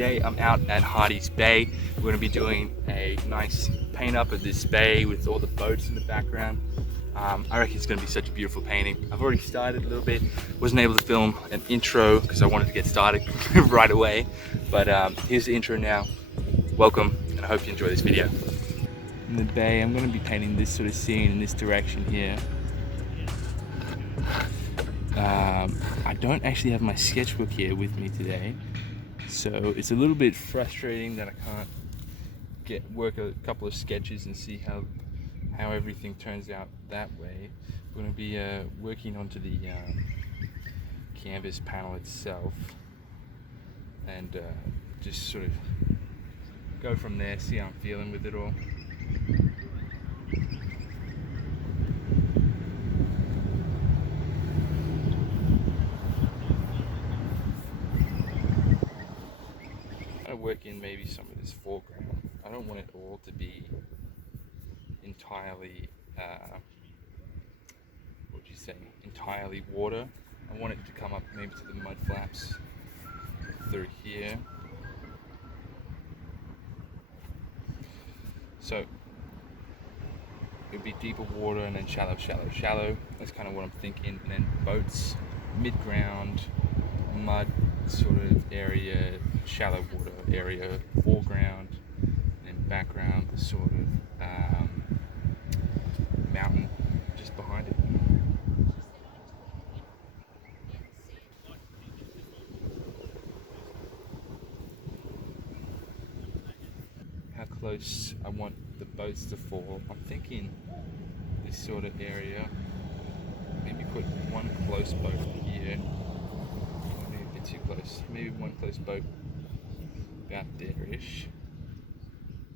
Today I'm out at Hardy's Bay. We're going to be doing a nice paint up of this bay with all the boats in the background. I reckon it's going to be such a beautiful painting. I've already started a little bit. Wasn't able to film an intro because I wanted to get started right away. But here's the intro now. Welcome, and I hope you enjoy this video. In the bay, I'm going to be painting this sort of scene in this direction here. I don't actually have my sketchbook here with me today, so it's a little bit frustrating that I can't work a couple of sketches and see how everything turns out that way. We're going to be working onto the canvas panel itself and just sort of go from there, see how I'm feeling with it all. Work in maybe some of this foreground. I don't want it all to be entirely entirely water. I want it to come up maybe to the mud flaps through here. So it'd be deeper water and then shallow. That's kind of what I'm thinking. And then boats, mid-ground, mud sort of area, shallow water area, foreground, and background, the sort of mountain just behind it. How close I want the boats to fall. I'm thinking this sort of area, maybe put one close boat here. Maybe a bit too close. Maybe one close boat about there-ish.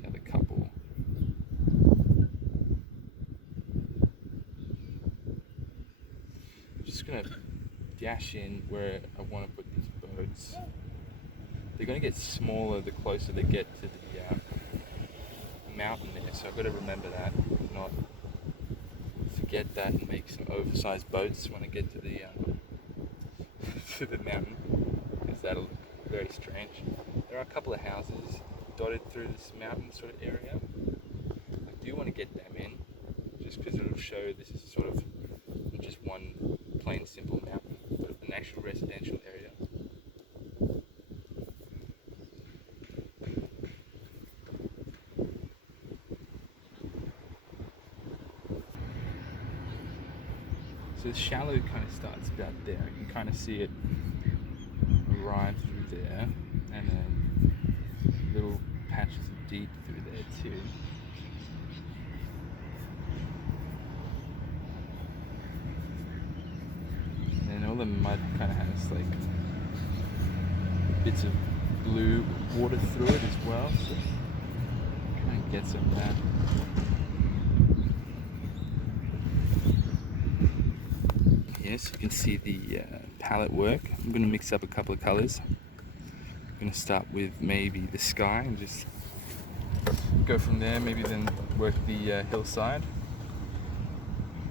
The other couple. I'm just gonna dash in where I want to put these boats. They're gonna get smaller the closer they get to the mountain there, so I've got to remember that, not forget that and make some oversized boats when I get to the to the mountain, because that'll look very strange. There are a couple of houses dotted through this mountain sort of area. I do want to get them in, just because it'll show this is sort of not just one plain simple mountain, but an actual residential area. So the shallow kind of starts about there. You can kind of see it arrive through there, and then little patches of deep through there too. And then all the mud kind of has like bits of blue water through it as well, so kind of get some of that. Yes, you can see the palette work. I'm going to mix up a couple of colors. I'm going to start with maybe the sky and just go from there, maybe then work the hillside.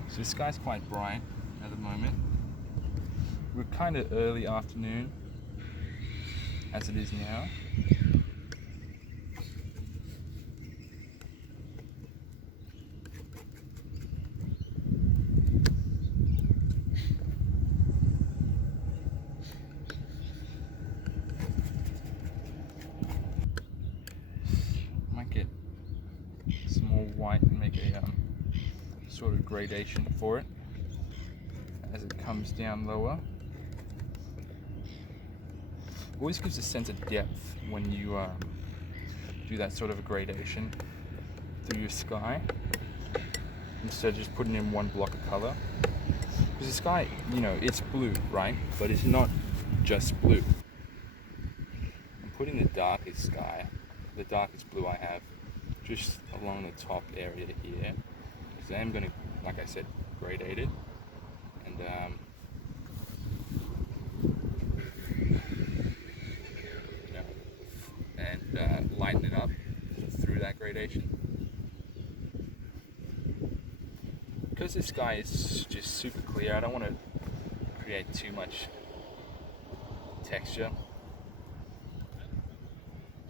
So the sky's quite bright at the moment. We're kind of early afternoon as it is now. Get some more white and make a sort of gradation for it as it comes down lower. Always gives a sense of depth when you do that sort of a gradation through your sky instead of just putting in one block of color. Because the sky, you know, it's blue, right? But it's not just blue. I'm putting the darkest sky, the darkest blue I have, just along the top area here, because I am going to, like I said, gradate it and lighten it up through that gradation. Because the sky is just super clear, I don't want to create too much texture.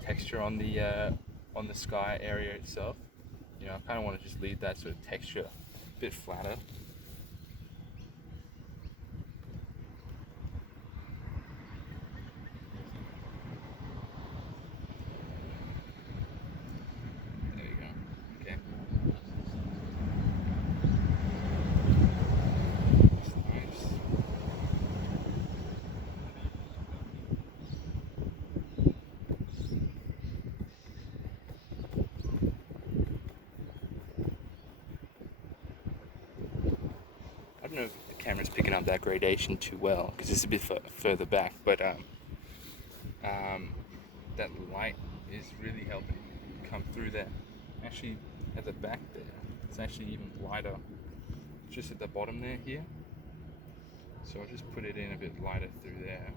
texture on the sky area itself. You know, I kind of want to just leave that sort of texture a bit flatter. There you go. Okay. That's nice. I don't know if the camera's picking up that gradation too well because it's a bit further back, but that light is really helping come through there. Actually, at the back there, it's actually even lighter just at the bottom there here. So I'll just put it in a bit lighter through there.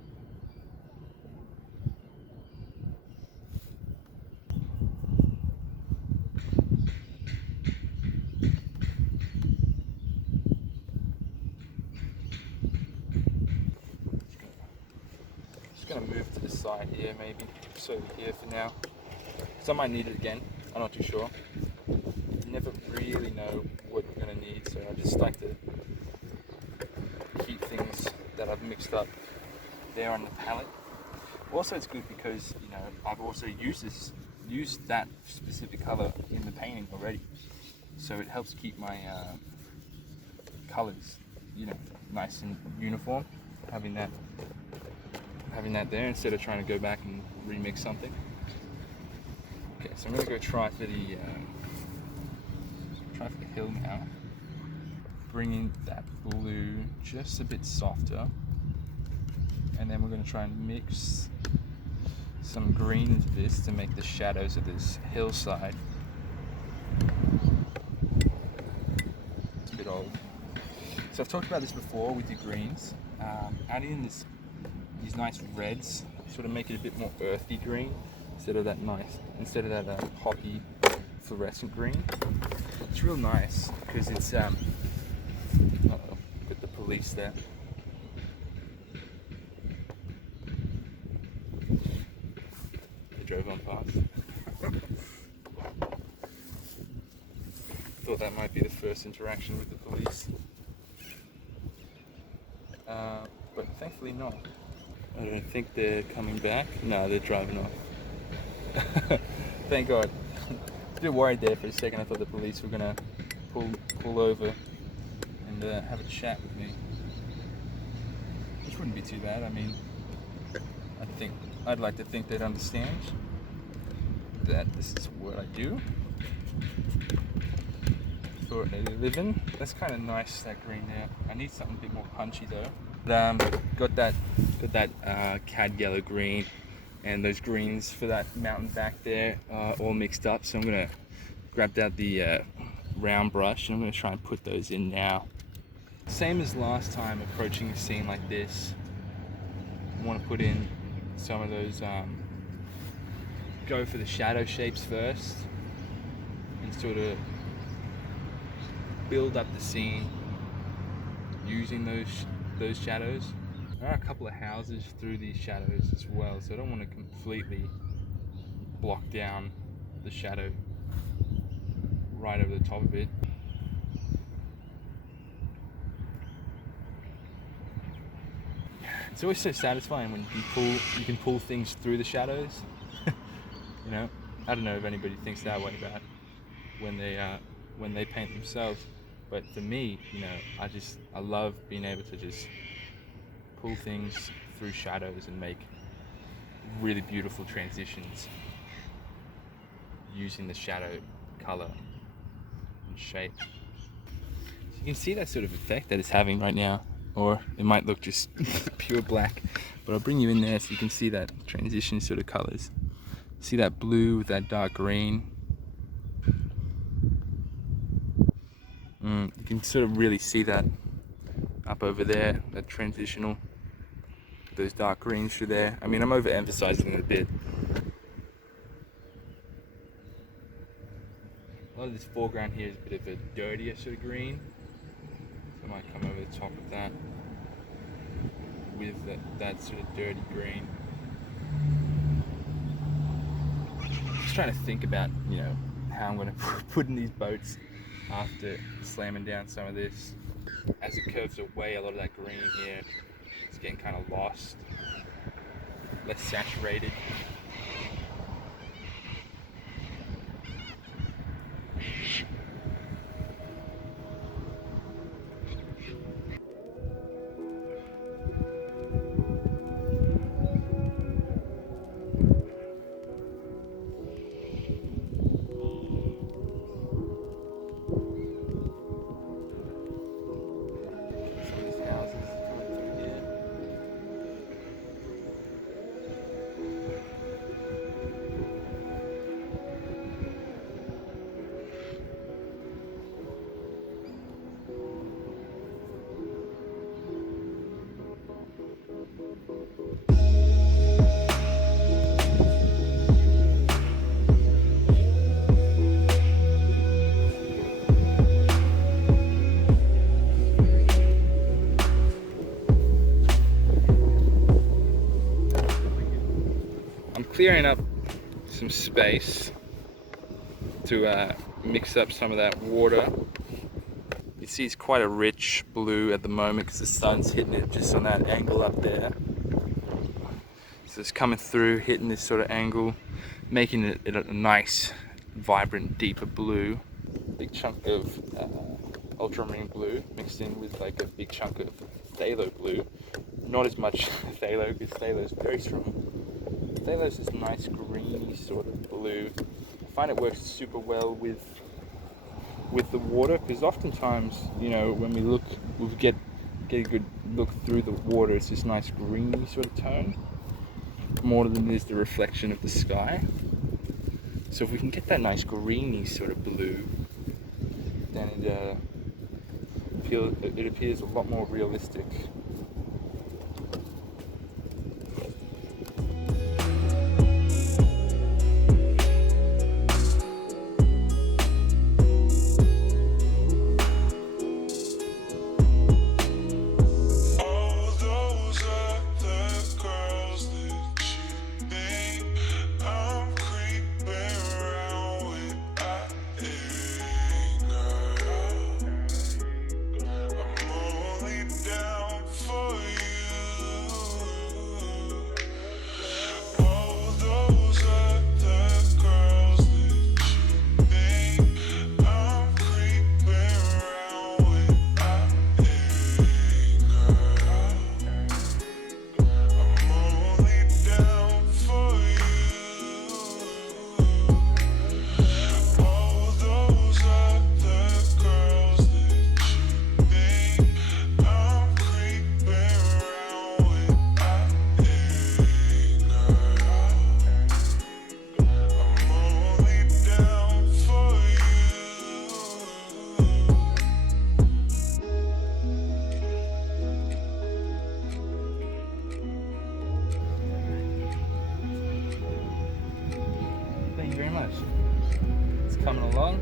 Just gonna move to the side here, maybe just over here for now. So I might need it again. I'm not too sure. You never really know what you're gonna need, so I just like to keep things that I've mixed up there on the palette. Also, it's good because, you know, I've also used that specific color in the painting already, so it helps keep my colors, you know, nice and uniform. Having that there instead of trying to go back and remix something. Okay, so I'm gonna go try for the hill now. Bringing that blue just a bit softer, and then we're going to try and mix some green into this to make the shadows of this hillside. It's a bit old. So I've talked about this before with your greens. Adding in these nice reds, sort of make it a bit more earthy green instead of that hoppy fluorescent green. It's real nice because it's uh-oh, got the police there. They drove on past. Thought that might be the first interaction with the police, but thankfully not. I don't think they're coming back. No, they're driving off. Thank God. I was a bit worried there for a second. I thought the police were gonna pull over and have a chat with me, which wouldn't be too bad. I mean, I'd like to think they'd understand that this is what I do for a living. That's kind of nice, that green there. I need something a bit more punchy though. Got that cad yellow green and those greens for that mountain back there all mixed up. So I'm gonna grab out the round brush and I'm gonna try and put those in now. Same as last time, approaching a scene like this, I want to put in some of those, go for the shadow shapes first and sort of build up the scene using those shadows. There are a couple of houses through these shadows as well, so I don't want to completely block down the shadow right over the top of it. It's always so satisfying when you can pull things through the shadows. You know, I don't know if anybody thinks that way about when they paint themselves, but for me, you know, I love being able to just pull things through shadows and make really beautiful transitions using the shadow color and shape. So you can see that sort of effect that it's having right now, or it might look just pure black, but I'll bring you in there so you can see that transition sort of colors. See that blue with that dark green? You can sort of really see that up over there, that transitional, those dark greens through there. I mean, I'm overemphasizing it a bit. A lot of this foreground here is a bit of a dirtier sort of green, so I might come over the top of that with that sort of dirty green. trying to think about, how I'm going to put in these boats after slamming down some of this. As it curves away, a lot of that green here is getting kind of lost, less saturated. Some of these houses coming through here. I'm clearing up some space to mix up some of that water. You see it's quite a rich blue at the moment because the sun's hitting it just on that angle up there. So it's coming through, hitting this sort of angle, making it a nice, vibrant, deeper blue. Big chunk of ultramarine blue mixed in with like a big chunk of phthalo blue. Not as much phthalo because phthalo is very strong. Phthalo is this nice greeny sort of blue. I find it works super well with the water because oftentimes, when we get a good look through the water, it's this nice greeny sort of tone, more than it is the reflection of the sky. So if we can get that nice greeny sort of blue, then it appears a lot more realistic. Thank you very much. It's coming along.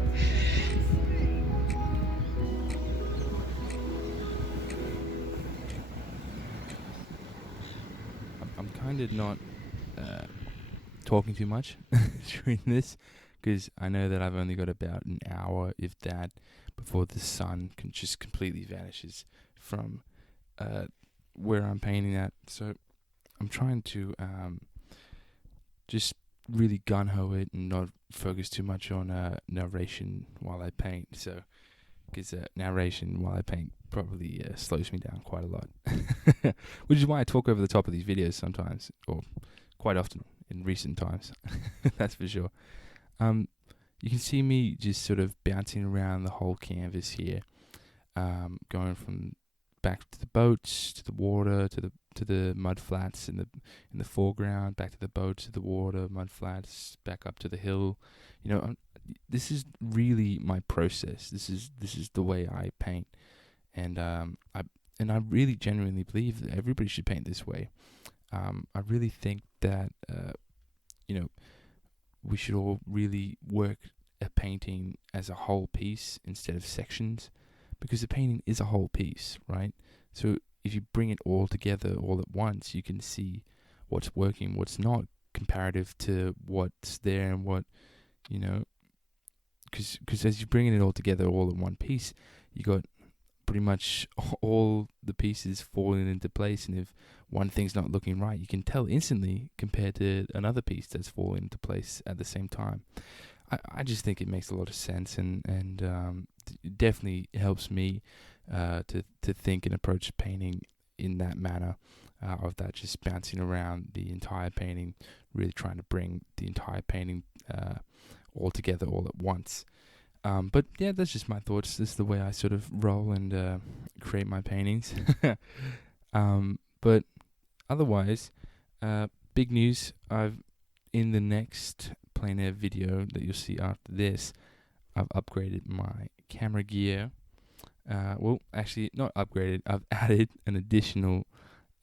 I'm kind of not talking too much during this because I know that I've only got about an hour, if that, before the sun can just completely vanishes from where I'm painting at. So I'm trying to just really gun-ho it and not focus too much on narration while I paint. So, because narration while I paint probably slows me down quite a lot. Which is why I talk over the top of these videos sometimes, or quite often in recent times. That's for sure. You can see me just sort of bouncing around the whole canvas here, going from back to the boats, to the water, to the mud flats in the foreground, back to the boats, to the water, mud flats, back up to the hill. This is really my process. This is the way I paint, and I really genuinely believe that everybody should paint this way. I really think that we should all really work at painting as a whole piece instead of sections, because the painting is a whole piece, right? So if you bring it all together all at once, you can see what's working, what's not, comparative to what's there and what, because as you're bringing it all together all in one piece, you got pretty much all the pieces falling into place, and if one thing's not looking right, you can tell instantly compared to another piece that's falling into place at the same time. I just think it makes a lot of sense, and it definitely helps me to think and approach painting in that manner, of that just bouncing around the entire painting, really trying to bring the entire painting all together all at once. But yeah, that's just my thoughts. This is the way I sort of roll and create my paintings. But otherwise, big news. In the next plein air video that you'll see after this, I've upgraded my camera gear. Well, actually, not upgraded. I've added an additional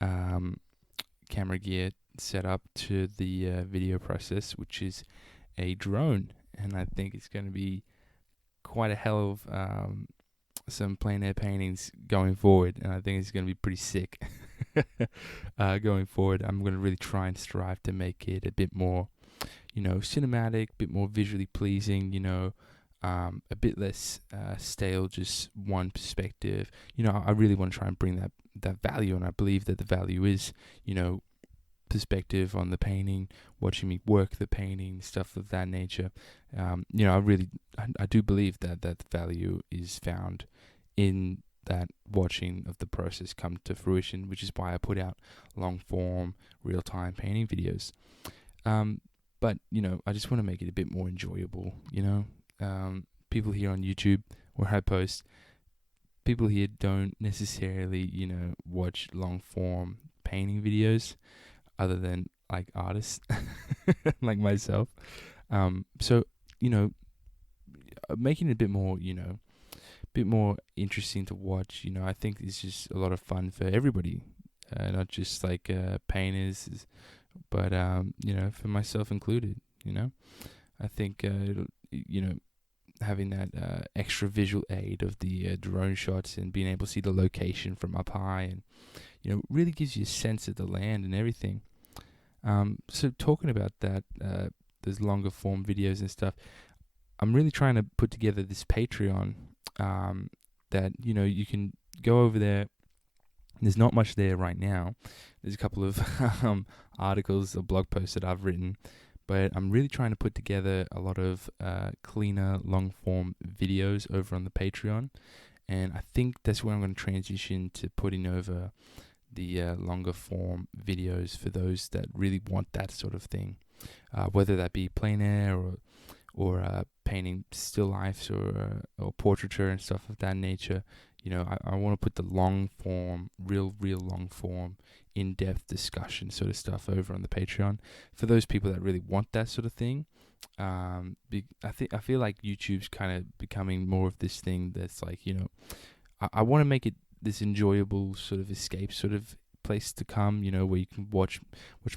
camera gear setup to the video process, which is a drone, and I think it's going to be quite a hell of some plein air paintings going forward, and I think it's going to be pretty sick. Going forward, I'm going to really try and strive to make it a bit more, cinematic, a bit more visually pleasing, a bit less stale, just one perspective. I really want to try and bring that value, and I believe that the value is, perspective on the painting, watching me work the painting, stuff of that nature. I do believe that value is found in that watching of the process come to fruition, which is why I put out long form, real time painting videos. But I just want to make it a bit more enjoyable. People here on YouTube, where I post, people here don't necessarily watch long form painting videos, other than like artists like myself. So making it a bit more interesting to watch, I think it's just a lot of fun for everybody, not just like painters, but for myself included. I think having that extra visual aid of the drone shots and being able to see the location from up high, and really gives you a sense of the land and everything. So talking about that, those longer form videos and stuff, I'm really trying to put together this Patreon that you can go over there. There's not much there right now. There's a couple of articles or blog posts that I've written, but I'm really trying to put together a lot of cleaner long form videos over on the Patreon, and I think that's where I'm going to transition to putting over the longer form videos for those that really want that sort of thing, whether that be plein air or painting still lifes or portraiture and stuff of that nature. I want to put the long form, real long form, in-depth discussion sort of stuff over on the Patreon for those people that really want that sort of thing. I feel like YouTube's kind of becoming more of this thing that's like, I want to make it this enjoyable sort of escape sort of place to come, where you can watch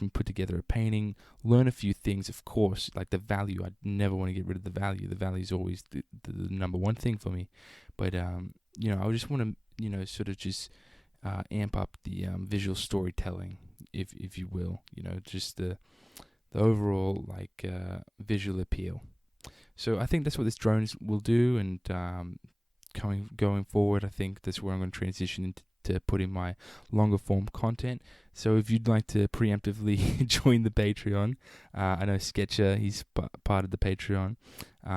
me put together a painting, learn a few things, of course, like the value. I never want to get rid of the value. The value is always the number one thing for me. But, I just want to, sort of just amp up the visual storytelling, if you will, just the overall, like, visual appeal. So I think that's what this drone will do, and going forward, I think that's where I'm going to transition into putting my longer form content. So if you'd like to preemptively join the Patreon, I know Sketcher, he's part of the Patreon.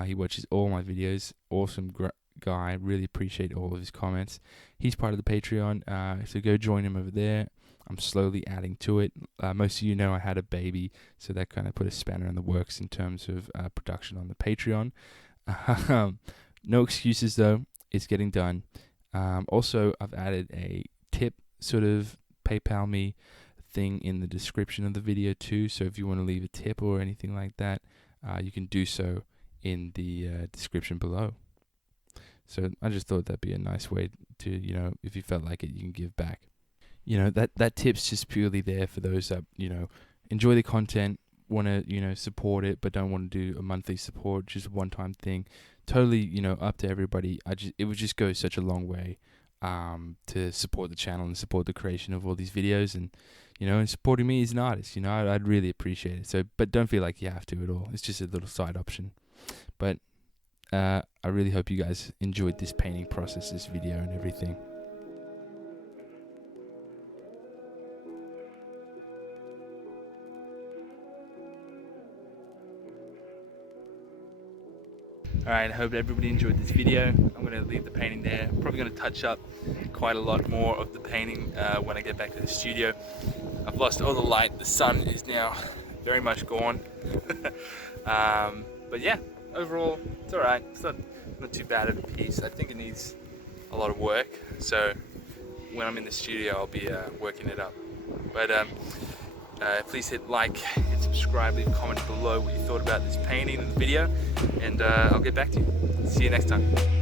He watches all my videos. Awesome guy. Really appreciate all of his comments. He's part of the Patreon, so go join him over there. I'm slowly adding to it. Most of you know I had a baby, so that kind of put a spanner in the works in terms of production on the Patreon. No excuses though. It's getting done. Also, I've added a tip sort of PayPal me thing in the description of the video too. So if you want to leave a tip or anything like that, you can do so in the description below. So I just thought that'd be a nice way to, if you felt like it, you can give back. That tip's just purely there for those that, enjoy the content, want to, support it, but don't want to do a monthly support, just a one-time thing. Totally, up to everybody. It would just go such a long way to support the channel and support the creation of all these videos. And, you know, and supporting me as an artist. You know, I'd really appreciate it. So, but don't feel like you have to at all. It's just a little side option. But I really hope you guys enjoyed this painting process, this video and everything. Alright, I hope everybody enjoyed this video. I'm going to leave the painting there. Probably going to touch up quite a lot more of the painting when I get back to the studio. I've lost all the light. The sun is now very much gone. But yeah, overall, it's alright. It's not too bad of a piece. I think it needs a lot of work. So when I'm in the studio, I'll be working it up. But please hit like, hit subscribe, leave a comment below what you thought about this painting and the video, and I'll get back to you. See you next time.